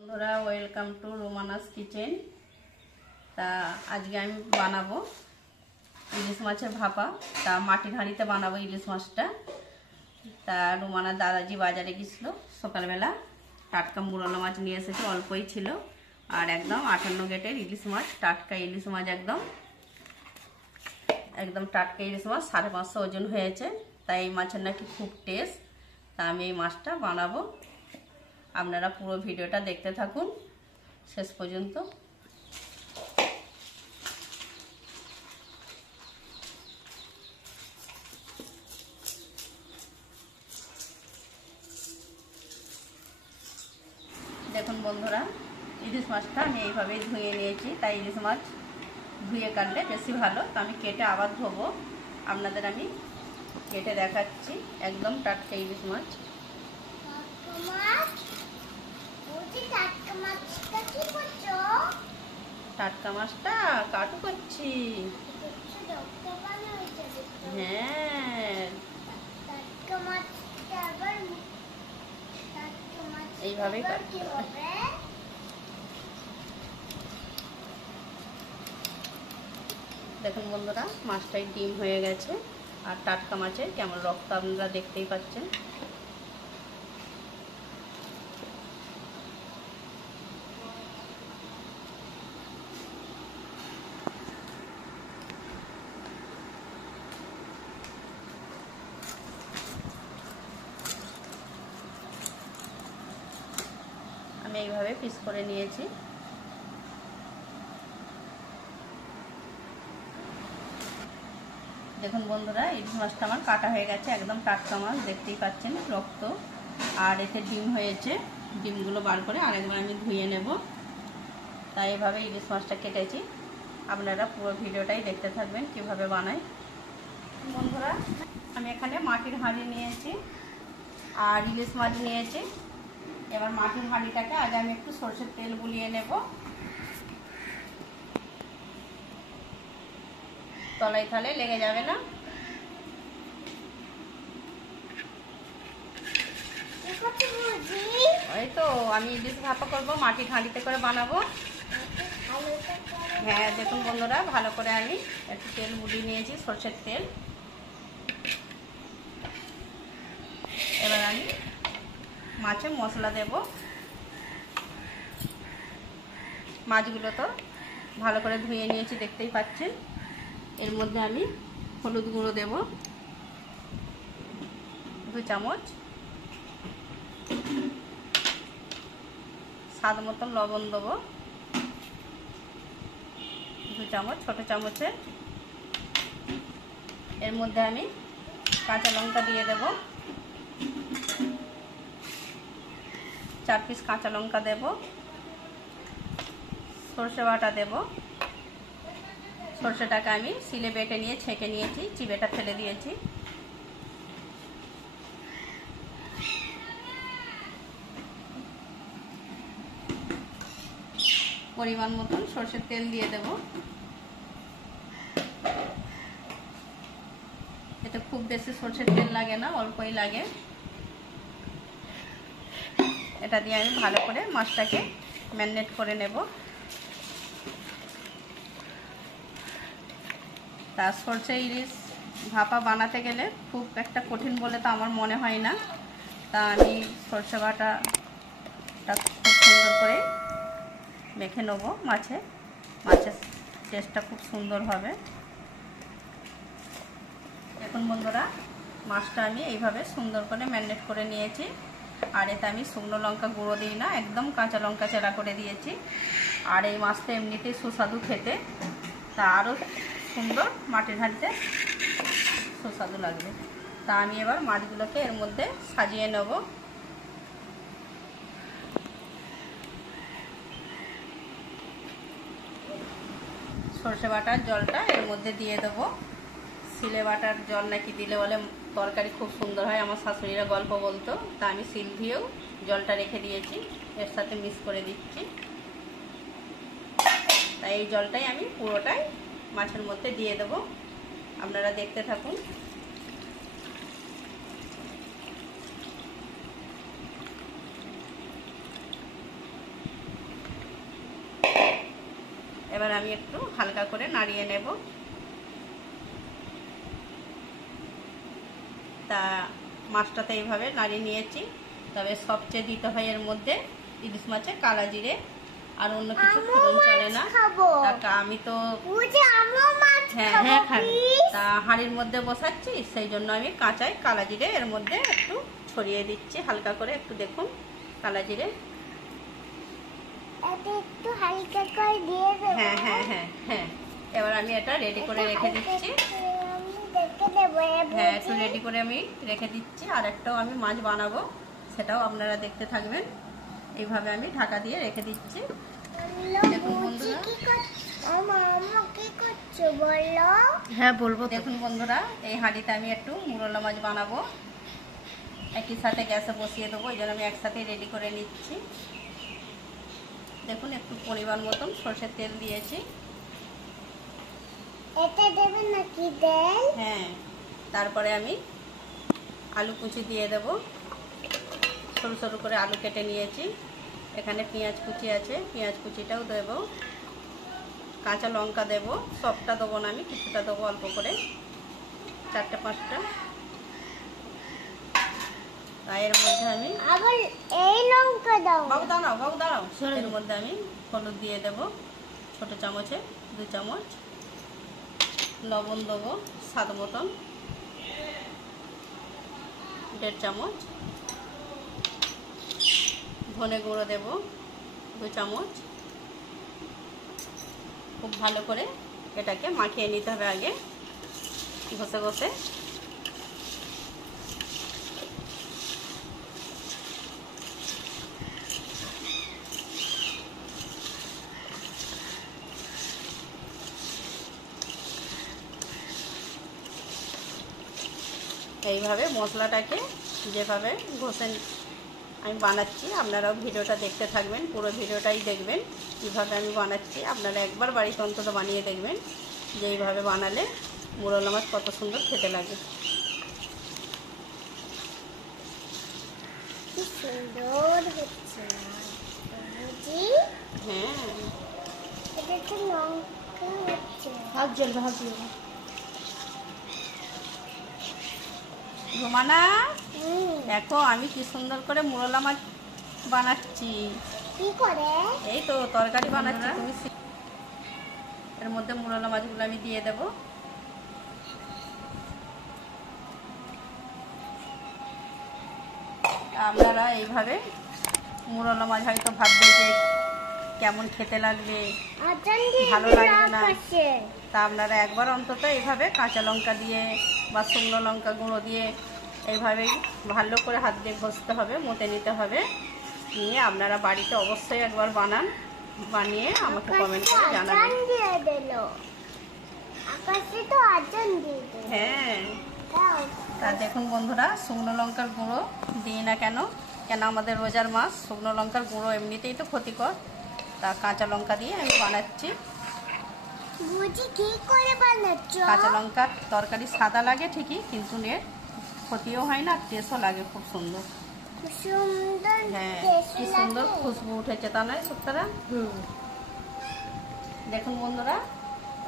বন্ধুরা welcome to রোমানাস kitchen. তা আজকে আমি বানাবো ইলিশ মাছের ভাপা। তা মাটির হাঁড়িতে বানাবো ইলিশ মাছটা। তা রোমানার দাদাজি বাজারে গেছিল সকালবেলা, টাটকা মুরলা মাছ নিয়ে এসেছে, অল্পই ছিল। আর একদম 58 গেটের ইলিশ মাছ, টাটকা ইলিশ মাছ, একদম টাটকা ইলিশ মাছ, 550 ওজন হয়েছে। তাই এই মাছের নাকি খুব টেস্ট। তা আমি এই মাছটা বানাবো। আপনারা পুরো ভিডিওটা দেখতে থাকুন শেষ পর্যন্ত। দেখুন বন্ধুরা, ইলিশ মাছটা আমি এইভাবেই ধুয়ে নিয়েছি। তাই ইলিশ মাছ ধুয়ে কাটলে বেশি ভালো। তো আমি কেটে আবার ধোবো, আপনাদের আমি কেটে দেখাচ্ছি। একদম টাটকা ইলিশ মাছ। টাটকা মাছটা কাটু করছি। হ্যাঁ, এইভাবেই কাটতে হবে। দেখুন বন্ধুরা, মাছটাই ডিম হয়ে গেছে। আর টাটকা মাছের কেমন রক্ত আপনারা দেখতেই পাচ্ছেন। আমি এইভাবে পিস করে নিয়েছি। দেখুন বন্ধুরা, ইলিশ মাছটা আমার কাটা হয়ে গেছে। একদম টাটকা মাছ, দেখতেই পাচ্ছেন রক্ত। আর এতে ডিম হয়েছে। ডিমগুলো বার করে আরেকবার আমি ধুয়ে নেব। তাই এইভাবে ইলিশ মাছটা কেটেছি। আপনারা পুরো ভিডিওটাই দেখতে থাকবেন কিভাবে বানাই। বন্ধুরা, আমি এখানে মাটির হাঁড়ি নিয়েছি আর ইলিশ মাছ নিয়েছি। এবার মাটির হাঁড়িটাকে আগে আমি একটু সরষের তেল বুলিয়ে নেব। তলায় থালে লেগে যাবে না। এই তো আমি ইলিশ ভাপা করবো, মাটির হাঁড়িতে করে বানাবো। হ্যাঁ দেখুন বন্ধুরা, ভালো করে আমি একটু তেল বুলিয়ে নিয়েছি, সরষের তেল। এবার আমি মাছে মশলা দেব। মাছগুলো তো ভালো করে ধুয়ে নিয়েছি, দেখতেই পাচ্ছেন। এর মধ্যে আমি হলুদ গুঁড়ো দেব 2 চামচ, স্বাদ মতন লবণ দেবো 2 চামচ, ছোট চামচে। এর মধ্যে আমি কাঁচা লঙ্কা দিয়ে দেব, 4 পিস কাঁচা লঙ্কা দেব। সরষে বাটা দেব। সরষেটাকে আমি শিলে বেটে নিয়ে ছেঁকে নিয়েছি, চিবেটা ফেলে দিয়েছি। পরিমাণ মতন সরষের তেল দিয়ে দেব। এটা খুব বেশি সরষের তেল লাগে না, অল্পই লাগে। এটা দিয়ে আমি ভালো করে মাছটাকে ম্যারিনেট করে নেব। তা সরষে ইলিশ ভাপা বানাতে গেলে খুব একটা কঠিন বলে তো আমার মনে হয় না। তা আমি সরষে বাটাটা খুব সুন্দর করে মেখে নেব মাছের টেস্টটা খুব সুন্দর হবে। দেখুন বন্ধুরা, মাছটা আমি এইভাবে সুন্দর করে ম্যারিনেট করে নিয়েছি। আর এতে আমি শুকনো লঙ্কা গুঁড়ো দিই না, একদম কাঁচা লঙ্কা চেরা করে দিয়েছি। আর এই মাছটা এমনিতেই সুস্বাদু খেতে, তা আরও সুন্দর মাটির হাঁড়িতে সুস্বাদু লাগবে। তা আমি এবার মাছগুলোকে এর মধ্যে সাজিয়ে নেব। সরষে বাটার জলটা এর মধ্যে দিয়ে দেবো। শিলে বাটার জল নাকি দিলে বলে তরকারি খুব সুন্দর হয়, আমার শাশুড়িরা গল্প বলতো। তা আমি শিল দিয়েও জলটা রেখে দিয়েছি, এর সাথে মিক্স করে দিচ্ছি। তাই এই জলটাই আমি পুরোটাই মাছের মধ্যে দিয়ে দেবো। আপনারা দেখতে থাকুন। এবার আমি একটু হালকা করে নাড়িয়ে নেব। তা মাছটাতে এইভাবে নাড়িয়ে নিয়েছি। তবে সবচেয়ে দিতে হয় এর মধ্যে ইলিশ মাছে কালা জিরে, আর অন্য কিছু ফোড়ন চলে না। আমি তো হ্যাঁ খাবি। তা হাঁড়ির মধ্যে বসাচ্ছি, সেই জন্য আমি কাঁচাই কালা জিরে এর মধ্যে একটু ছড়িয়ে দিচ্ছি হালকা করে। একটু দেখুন কালা জিরে, হ্যাঁ হ্যাঁ হ্যাঁ হ্যাঁ। এবার আমি এটা রেডি করে রেখে দিচ্ছি। হ্যাঁ, একটু রেডি করে আমি রেখে দিচ্ছি। আর একটাও আমি মাছ বানাবো, সেটাও আপনারা দেখতে থাকবেন। এইভাবে আমি ঢাকা দিয়ে রেখে দিচ্ছি। দেখুন বন্ধুরা, হ্যাঁ বলবো। দেখুন বন্ধুরা, এই হাঁড়িতে আমি একটু মুরলা মাছ বানাবো, একই সাথে গ্যাসে বসিয়ে দেবো। এই জন্য আমি একসাথে রেডি করে নিচ্ছি। দেখুন একটু পরিমাণ মতন সরষের তেল দিয়েছি। এটা দেবেন নাকি তেল? হ্যাঁ, তারপরে আমি আলু কুচি দিয়ে দেব। সরু সরু করে আলু কেটে নিয়েছি। এখানে পেঁয়াজ কুচি আছে, পেঁয়াজ কুচিটাও দেব। কাঁচা লঙ্কা দেব, সবটা দেবো না, আমি কিছুটা দেবো অল্প করে, 4-5টা। এর মধ্যে আমি আবার এই লঙ্কা দাও। বাবু দাঁড়াও। এর মধ্যে আমি হলুদ দিয়ে দেব, ছোট চামচে 2 চামচ। লবণ দেবো স্বাদ মতন, 1.5 চামচ। ধনে গুঁড়ো দেব 2 চামচ। খুব ভালো করে এটাকে মাখিয়ে নিতে হবে আগে ঘষে ঘষে। এইভাবে মশলাটাকে যেভাবে ঘষে আমি বানাচ্ছি, আপনারাও ভিডিওটা দেখতে থাকবেন, পুরো ভিডিওটাই দেখবেন কীভাবে আমি বানাচ্ছি। আপনারা একবার বাড়িতে অন্তত বানিয়ে দেখবেন যে এইভাবে বানালে মুরলা মাছ কত সুন্দর খেতে লাগে। কি সুন্দর হচ্ছে। হ্যাঁ, এটা তো লঙ্কা হচ্ছে। রোমানা, দেখো আমি কি সুন্দর করে মুরলা মাছ বানাচ্ছি। কি করে? এই তো তরকারি বানাচ্ছি। তুমি এর মধ্যে মুরলা মাছগুলো আমি দিয়ে দেব। আপনারা এইভাবে মুরলা মাছ হয়তো ভাববে যে কেমন খেতে লাগবে, ভালো লাগবে না। তা আপনারা একবার অন্তত এইভাবে কাঁচা লঙ্কা দিয়ে বা শুকনো লঙ্কা গুঁড়ো দিয়ে এইভাবেই ভালো করে হাত দিয়ে ঘষতে হবে, মতে নিতে হবে। নিয়ে আপনারা বাড়িতে অবশ্যই একবার বানান, বানিয়ে আমাকে কমেন্ট করে জানাবেন। হ্যাঁ, তা দেখুন বন্ধুরা, শুকনো লঙ্কার গুঁড়ো দিই না কেন আমাদের রোজার মাস, শুকনো লঙ্কার গুঁড়ো এমনিতেই তো ক্ষতিকর। তা কাঁচা লঙ্কা দিয়ে আমি বানাচ্ছি। কাঁচা লঙ্কার তরকারি সাদা লাগে ঠিকই, কিন্তু এর ক্ষতিও হয় না, টেস্টও লাগে খুব সুন্দর। হ্যাঁ, কি সুন্দর খুশবু উঠেছে, তা নয় সত্যরা? দেখুন বন্ধুরা,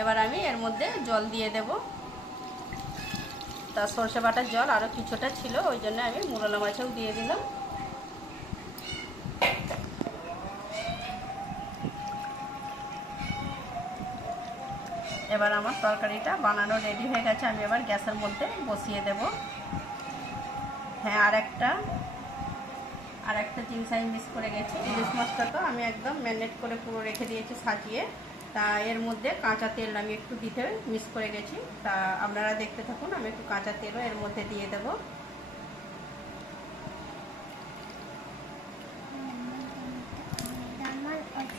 এবার আমি এর মধ্যে জল দিয়ে দেব। তা সরষে বাটার জল আরও কিছুটা ছিল, ওই জন্য আমি মুরলা মাছেও দিয়ে দিলাম। এবার আমার তরকারিটা বানানো রেডি হয়ে গেছে। আমি এবার গ্যাসের মধ্যে বসিয়ে দেব। হ্যাঁ, আর একটা জিনিস আমি মিস করে গেছি। ইলিশ মাছটা তো আমি একদম ম্যারিনেট করে পুরো রেখে দিয়েছি সাজিয়ে। তা এর মধ্যে কাঁচা তেল আমি একটু দিতে মিস করে গেছি। তা আপনারা দেখতে থাকুন, আমি একটু কাঁচা তেলও এর মধ্যে দিয়ে দেব।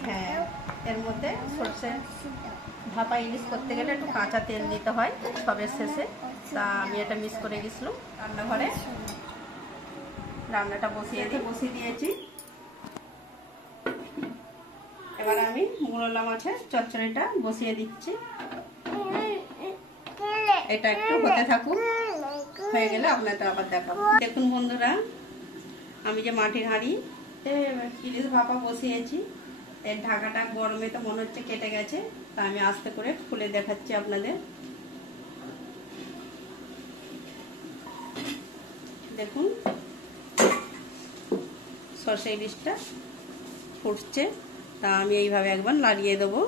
হ্যাঁ, এর মধ্যে সরষে ভাপা ইলিশ করতে গেলে একটু কাঁচা তেল দিতে হয় সবের শেষে। তা আমি এটা মিস করে গেছিলাম। রান্নাঘরে রান্নাটা বসিয়ে দিয়েছি। এবার আমি মুরলা মাছের চচ্চড়িটা বসিয়ে দিচ্ছি। এটা একটু হতে থাকুক, হয়ে গেলে আপনাদের আবার দেখাবো। দেখুন বন্ধুরা, আমি যে মাটির হাঁড়িতে ইলিশ ভাপা বসিয়েছি, এর ঢাকাটা গরমে তো মনে হচ্ছে কেটে গেছে, তা আমি আস্তে করে খুলে দেখাচ্ছি আপনাদের। দেখুন সরষে ইলিশটা ফুটছে, তা আমি এইভাবে একবার নাড়িয়ে দেবো,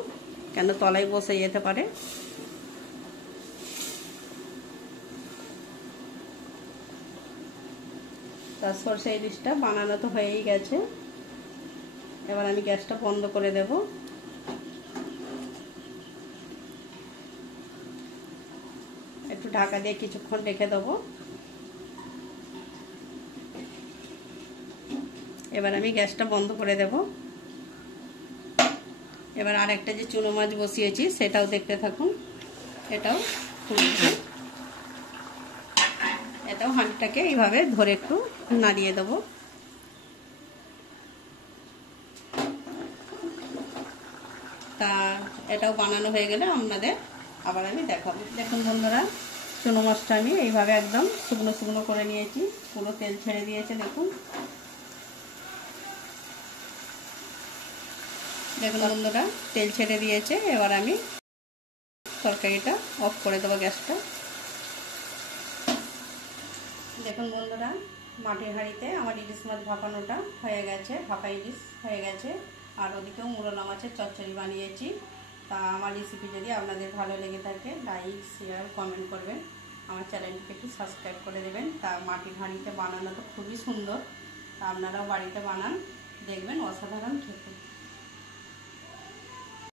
কেন তলায় বসে যেতে পারে। তার সরষে ইলিশটা বানানো তো হয়েই গেছে, এবার আমি গ্যাসটা বন্ধ করে দেব। একটু ঢাকা দিয়ে কিছুক্ষণ রেখে দেবো। এবার আমি গ্যাসটা বন্ধ করে দেব। এবার আরেকটা যে চুনো মাছ বসিয়েছি সেটাও দেখতে থাকুন, এটাও ফুটছে। এটাও হাঁড়িটাকে এইভাবে ধরে একটু নাড়িয়ে দেব। তা এটাও বানানো হয়ে গেলে আপনাদের আবার আমি দেখাবো। দেখুন বন্ধুরা, চুনো মাছটা আমি এইভাবে একদম শুকনো শুকনো করে নিয়েছি, পুরো তেল ছেড়ে দিয়েছে। দেখুন দেখুন বন্ধুরা, তেল ছেড়ে দিয়েছে। এবার আমি তরকারিটা অফ করে দেবো গ্যাসটা। দেখুন বন্ধুরা, মাটির হাঁড়িতে আমার ইলিশ মাছ ভাপানোটা হয়ে গেছে, ভাপা ইলিশ হয়ে গেছে। আর ওদিকেও মুরলা মাছের চচ্চড়ি বানিয়েছি। তা আমার রেসিপি যদি আপনাদের ভালো লেগে থাকে লাইক শেয়ার কমেন্ট করবেন, আমার চ্যানেলটিকে একটু সাবস্ক্রাইব করে দেবেন। তা মাটির হাঁড়িতে বানানো তো খুবই সুন্দর, তা আপনারাও বাড়িতে বানান, দেখবেন অসাধারণ খেতে।